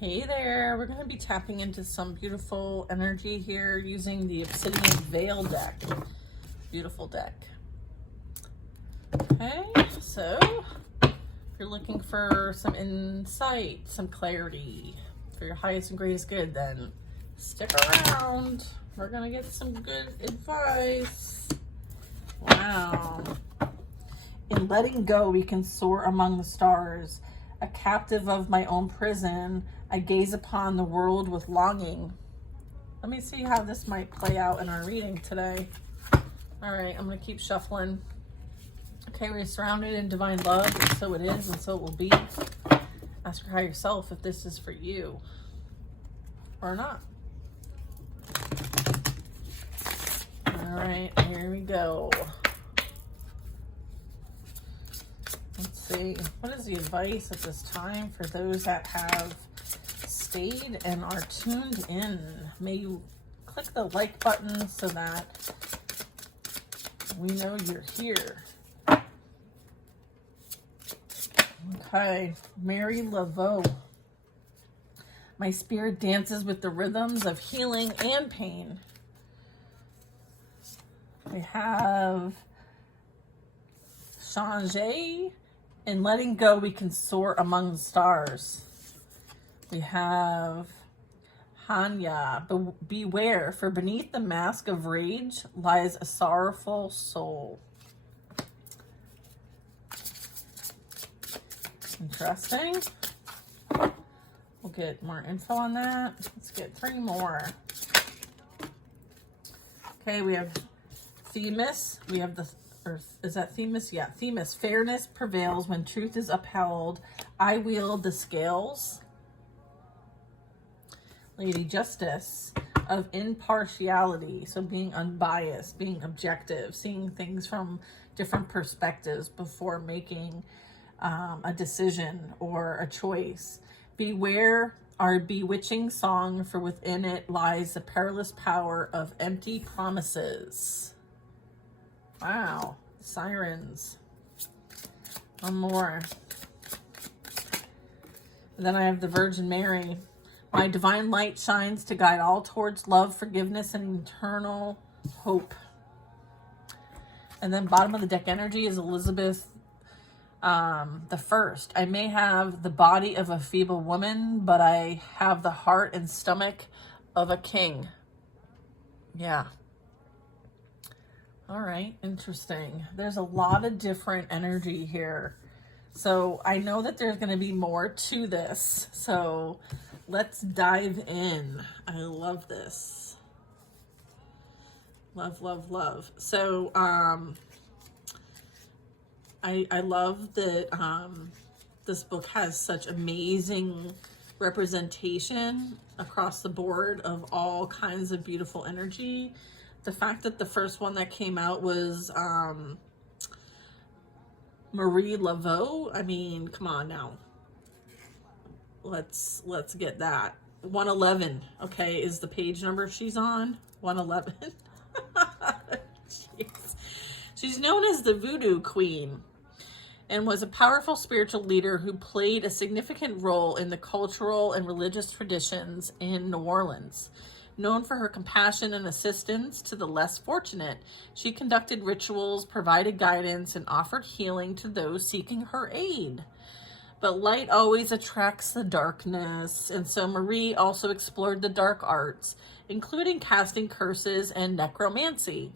Hey there, we're going to be tapping into some beautiful energy here using the Obsidian Veil deck. Beautiful deck. Okay, so if you're looking for some insight, some clarity for your highest and greatest good, then stick around. We're going to get some good advice. Wow. In letting go, we can soar among the stars. A captive of my own prison, I gaze upon the world with longing. Let me see how this might play out in our reading today. All right, I'm going to keep shuffling. Okay, we're surrounded in divine love, and so it is, and so it will be. Ask your higher self if this is for you or not. All right, here we go. Let's see, what is the advice at this time for those that have stayed and are tuned in? May you click the like button so that we know you're here. Okay, Mary Laveau. My spirit dances with the rhythms of healing and pain. We have Changer. In letting go, we can soar among the stars. We have Hanya. Beware, for beneath the mask of rage lies a sorrowful soul. Interesting. We'll get more info on that. Let's get 3 more. Okay, we have Themis. We have the, or is that Themis? Yeah, Themis. Fairness prevails when truth is upheld. I wield the scales. Lady Justice of impartiality. So being unbiased, being objective, seeing things from different perspectives before making a decision or a choice. Beware our bewitching song, for within it lies the perilous power of empty promises. Wow, sirens. One more. And then I have the Virgin Mary. My divine light shines to guide all towards love, forgiveness, and eternal hope. And then bottom of the deck energy is Elizabeth the First. I may have the body of a feeble woman, but I have the heart and stomach of a king. Yeah. All right, interesting. There's a lot of different energy here. So I know that there's going to be more to this. So let's dive in. I love this. Love, love, love. So I love that this book has such amazing representation across the board of all kinds of beautiful energy. The fact that the first one that came out was Marie Laveau. I mean, come on now. Let's get that. 111, okay, is the page number she's on. 111. Jeez. She's known as the Voodoo Queen and was a powerful spiritual leader who played a significant role in the cultural and religious traditions in New Orleans. Known for her compassion and assistance to the less fortunate, she conducted rituals, provided guidance, and offered healing to those seeking her aid. But light always attracts the darkness, and so Marie also explored the dark arts, including casting curses and necromancy.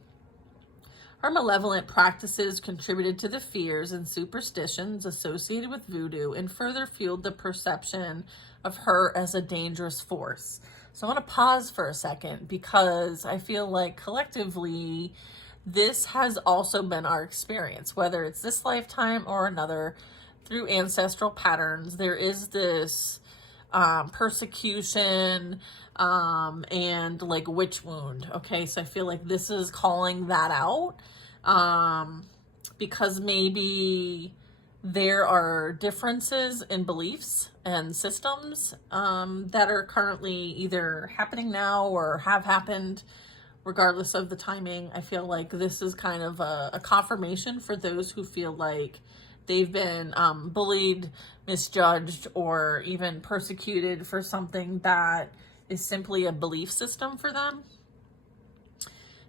Her malevolent practices contributed to the fears and superstitions associated with voodoo and further fueled the perception of her as a dangerous force. So I want to pause for a second because I feel like collectively this has also been our experience, whether it's this lifetime or another, through ancestral patterns. There is this persecution and like witch wound. Okay, so I feel like this is calling that out because maybe there are differences in beliefs and systems that are currently either happening now or have happened. Regardless of the timing, I feel like this is kind of a confirmation for those who feel like they've been bullied, misjudged, or even persecuted for something that is simply a belief system for them.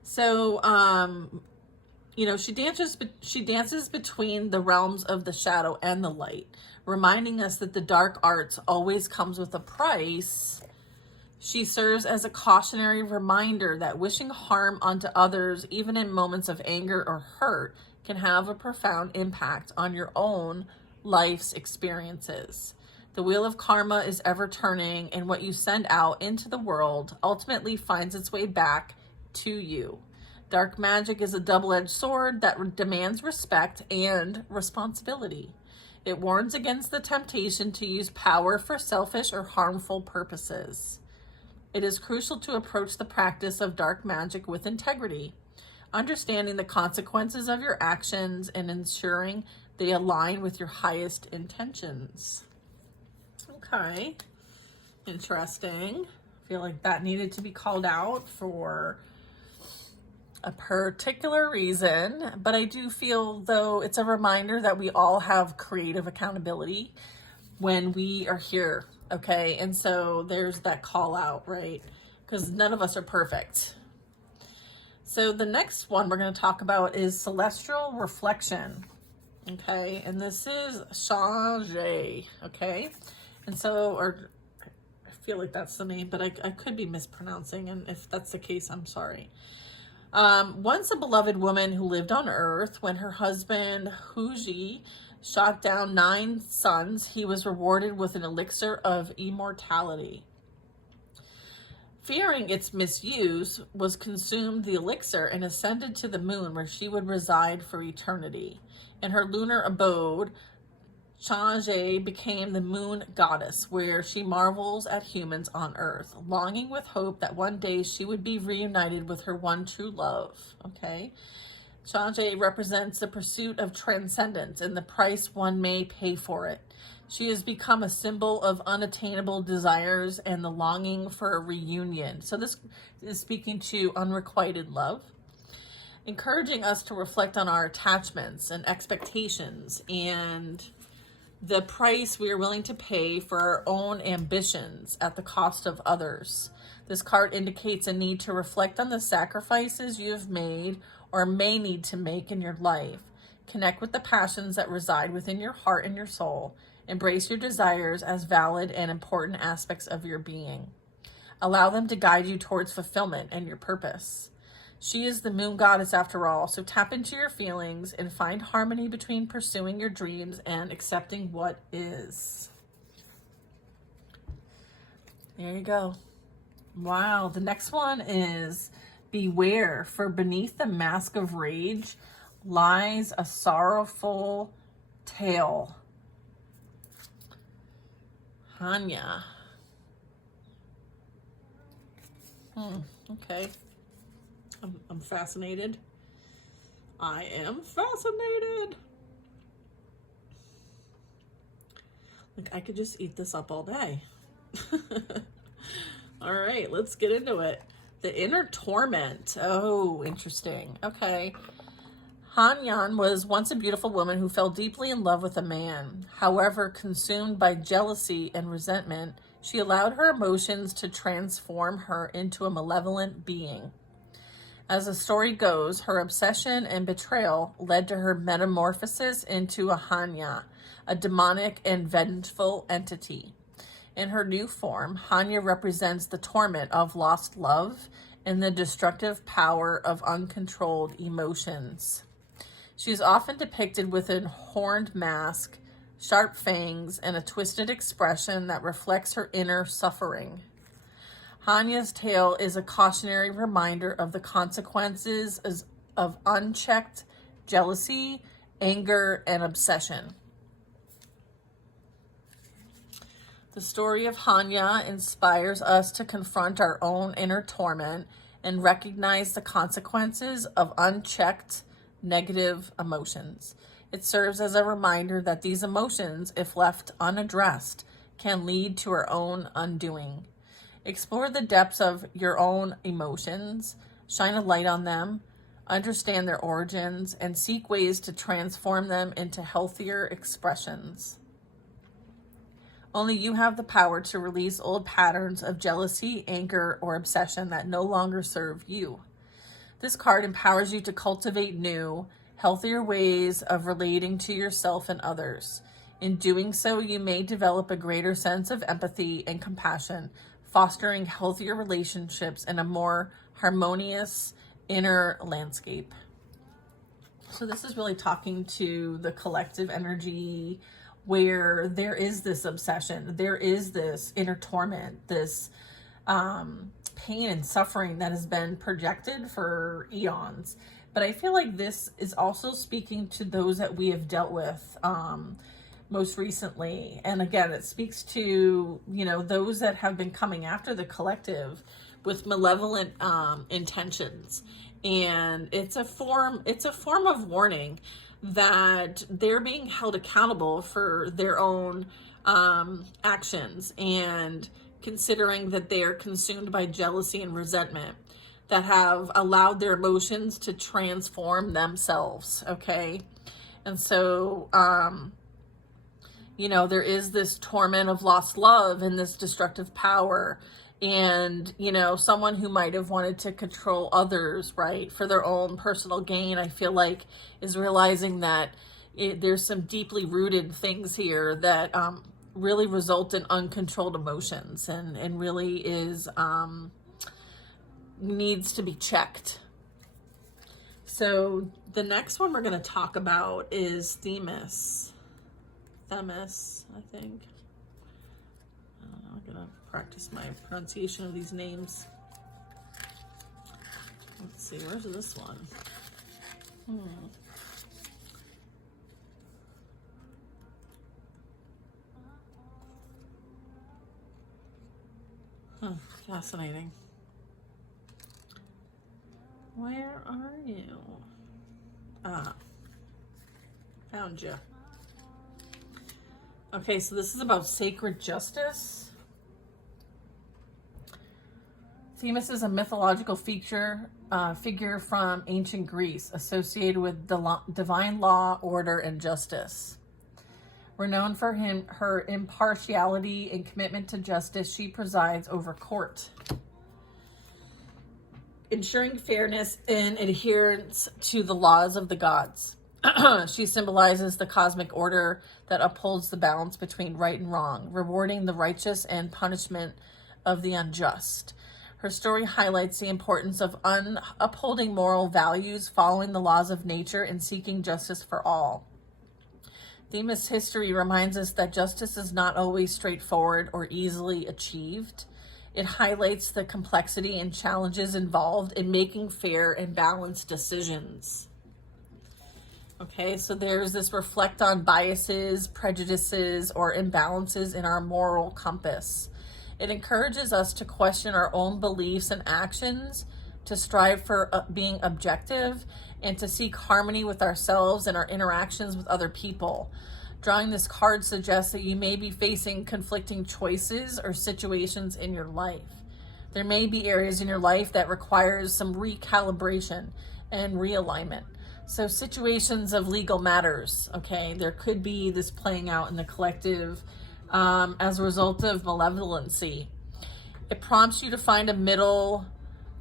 So, she dances between the realms of the shadow and the light, reminding us that the dark arts always comes with a price. She serves as a cautionary reminder that wishing harm onto others, even in moments of anger or hurt, can have a profound impact on your own life's experiences. The wheel of karma is ever turning, and what you send out into the world ultimately finds its way back to you. Dark magic is a double-edged sword that demands respect and responsibility. It warns against the temptation to use power for selfish or harmful purposes. It is crucial to approach the practice of dark magic with integrity, understanding the consequences of your actions and ensuring they align with your highest intentions. Okay, interesting. I feel like that needed to be called out for a particular reason, but I do feel, though, it's a reminder that we all have creative accountability when we are here, okay? And so there's that call out, right? Because none of us are perfect. So the next one we're going to talk about is Celestial Reflection, okay? And this is Change, okay? And so, or I feel like that's the name, but I could be mispronouncing, and if that's the case, I'm sorry. Once a beloved woman who lived on Earth, when her husband, Huji, shot down 9 sons, he was rewarded with an elixir of immortality. Fearing its misuse, was consumed the elixir and ascended to the moon, where she would reside for eternity. In her lunar abode, Change became the moon goddess, where she marvels at humans on Earth, longing with hope that one day she would be reunited with her one true love. Okay? Change represents the pursuit of transcendence and the price one may pay for it. She has become a symbol of unattainable desires and the longing for a reunion. So this is speaking to unrequited love, encouraging us to reflect on our attachments and expectations and the price we are willing to pay for our own ambitions at the cost of others. This card indicates a need to reflect on the sacrifices you have made or may need to make in your life. Connect with the passions that reside within your heart and your soul. Embrace your desires as valid and important aspects of your being. Allow them to guide you towards fulfillment and your purpose. She is the moon goddess after all, so tap into your feelings and find harmony between pursuing your dreams and accepting what is. There you go. Wow, the next one is Beware, for beneath the mask of rage lies a sorrowful tale. Hanya. Okay. I'm fascinated. I am fascinated. Like, I could just eat this up all day. All right, let's get into it. The inner torment. Oh, interesting. Okay. Hanyan was once a beautiful woman who fell deeply in love with a man. However, consumed by jealousy and resentment, she allowed her emotions to transform her into a malevolent being. As the story goes, her obsession and betrayal led to her metamorphosis into a Hanya, a demonic and vengeful entity. In her new form, Hanya represents the torment of lost love and the destructive power of uncontrolled emotions. She is often depicted with a horned mask, sharp fangs, and a twisted expression that reflects her inner suffering. Hanya's tale is a cautionary reminder of the consequences of unchecked jealousy, anger, and obsession. The story of Hanya inspires us to confront our own inner torment and recognize the consequences of unchecked negative emotions. It serves as a reminder that these emotions, if left unaddressed, can lead to our own undoing. Explore the depths of your own emotions, shine a light on them, understand their origins, and seek ways to transform them into healthier expressions. Only you have the power to release old patterns of jealousy, anger, or obsession that no longer serve you. This card empowers you to cultivate new, healthier ways of relating to yourself and others. In doing so, you may develop a greater sense of empathy and compassion, fostering healthier relationships and a more harmonious inner landscape. So this is really talking to the collective energy where there is this obsession, there is this inner torment, this pain and suffering that has been projected for eons. But I feel like this is also speaking to those that we have dealt with most recently. And again, it speaks to, you know, those that have been coming after the collective with malevolent intentions. And it's a form of warning that they're being held accountable for their own actions, and considering that they are consumed by jealousy and resentment that have allowed their emotions to transform themselves. Okay. And so, you know, there is this torment of lost love and this destructive power. And, you know, someone who might have wanted to control others, right, for their own personal gain, I feel like is realizing that there's some deeply rooted things here that really result in uncontrolled emotions, and really is needs to be checked. So the next one we're going to talk about is Themis, I think. I'm going to practice my pronunciation of these names. Let's see, where's this one? Fascinating. Where are you? Found you. Okay, so this is about sacred justice. Themis is a mythological figure from ancient Greece, associated with divine law, order, and justice. Renowned for her impartiality and commitment to justice, she presides over court, ensuring fairness and adherence to the laws of the gods. She symbolizes the cosmic order that upholds the balance between right and wrong, rewarding the righteous and punishment of the unjust. Her story highlights the importance of upholding moral values, following the laws of nature, and seeking justice for all. Themis' history reminds us that justice is not always straightforward or easily achieved. It highlights the complexity and challenges involved in making fair and balanced decisions. Okay, so there's this reflect on biases, prejudices, or imbalances in our moral compass. It encourages us to question our own beliefs and actions, to strive for being objective, and to seek harmony with ourselves and our interactions with other people. Drawing this card suggests that you may be facing conflicting choices or situations in your life. There may be areas in your life that requires some recalibration and realignment. So situations of legal matters, okay, there could be this playing out in the collective as a result of malevolency. It prompts you to find a middle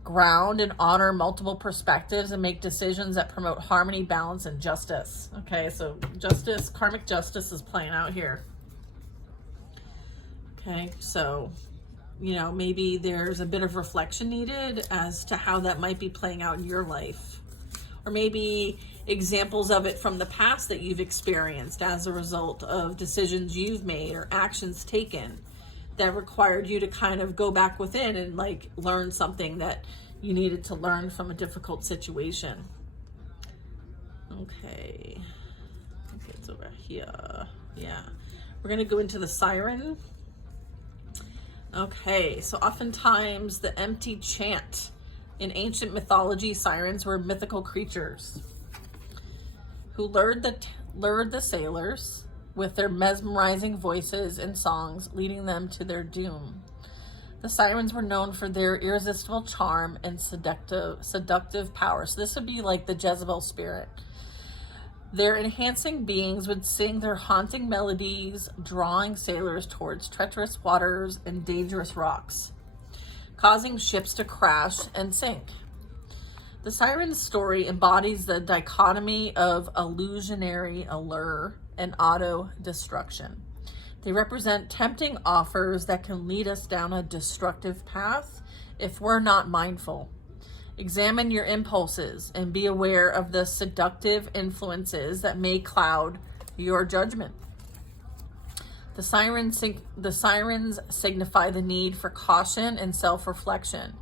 ground and honor multiple perspectives and make decisions that promote harmony, balance, and justice. Okay, so justice, karmic justice is playing out here. Okay, so, you know, maybe there's a bit of reflection needed as to how that might be playing out in your life. Or maybe examples of it from the past that you've experienced as a result of decisions you've made or actions taken that required you to kind of go back within and like learn something that you needed to learn from a difficult situation. Okay, it's over here. Yeah, we're gonna go into the siren. Okay, so oftentimes the empty chant. In ancient mythology, sirens were mythical creatures who lured the sailors with their mesmerizing voices and songs, leading them to their doom. The sirens were known for their irresistible charm and seductive power. So this would be like the Jezebel spirit. Their enhancing beings would sing their haunting melodies, drawing sailors towards treacherous waters and dangerous rocks, causing ships to crash and sink. The siren's story embodies the dichotomy of illusionary allure and auto-destruction. They represent tempting offers that can lead us down a destructive path if we're not mindful. Examine your impulses and be aware of the seductive influences that may cloud your judgment. The sirens signify the need for caution and self-reflection,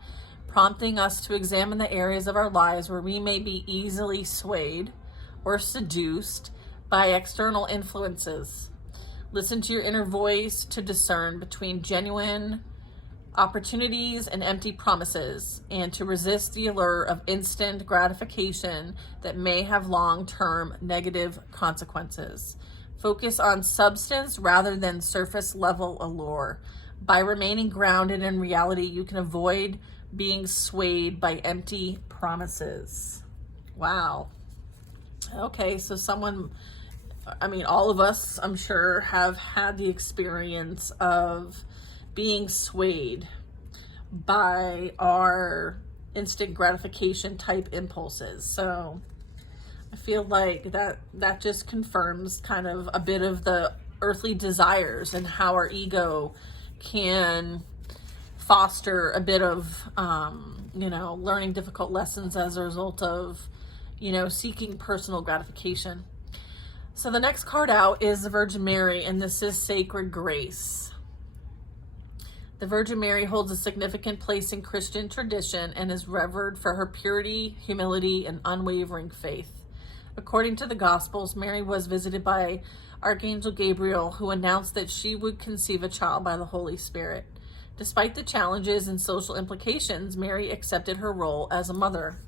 prompting us to examine the areas of our lives where we may be easily swayed or seduced by external influences. Listen to your inner voice to discern between genuine opportunities and empty promises, and to resist the allure of instant gratification that may have long-term negative consequences. Focus on substance rather than surface level allure. By remaining grounded in reality, you can avoid being swayed by empty promises. Wow. Okay, so all of us, I'm sure, have had the experience of being swayed by our instant gratification type impulses. So I feel like that just confirms kind of a bit of the earthly desires and how our ego can foster a bit of, learning difficult lessons as a result of, seeking personal gratification. So the next card out is the Virgin Mary, and this is Sacred Grace. The Virgin Mary holds a significant place in Christian tradition and is revered for her purity, humility, and unwavering faith. According to the Gospels, Mary was visited by Archangel Gabriel, who announced that she would conceive a child by the Holy Spirit. Despite the challenges and social implications, Mary accepted her role as a mother.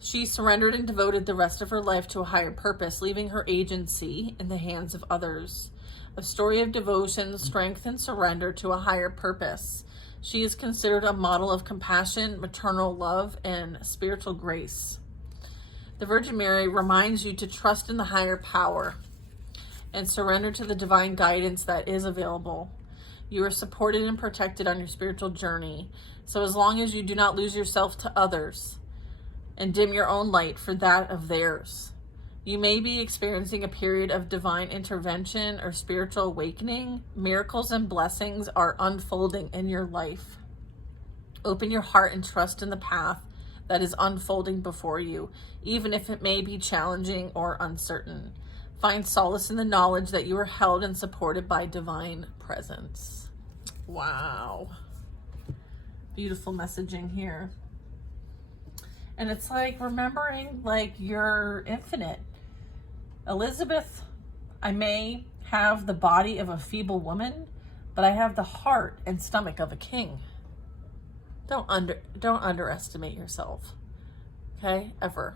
She surrendered and devoted the rest of her life to a higher purpose, leaving her agency in the hands of others. A story of devotion, strength, and surrender to a higher purpose. She is considered a model of compassion, maternal love, and spiritual grace. The Virgin Mary reminds you to trust in the higher power and surrender to the divine guidance that is available. You are supported and protected on your spiritual journey. So as long as you do not lose yourself to others and dim your own light for that of theirs, you may be experiencing a period of divine intervention or spiritual awakening. Miracles and blessings are unfolding in your life. Open your heart and trust in the path that is unfolding before you, even if it may be challenging or uncertain. Find solace in the knowledge that you are held and supported by divine presence. Wow. Beautiful messaging here. And it's like remembering, like, you're infinite. Elizabeth, I may have the body of a feeble woman, but I have the heart and stomach of a king. Don't underestimate yourself. Okay? Ever.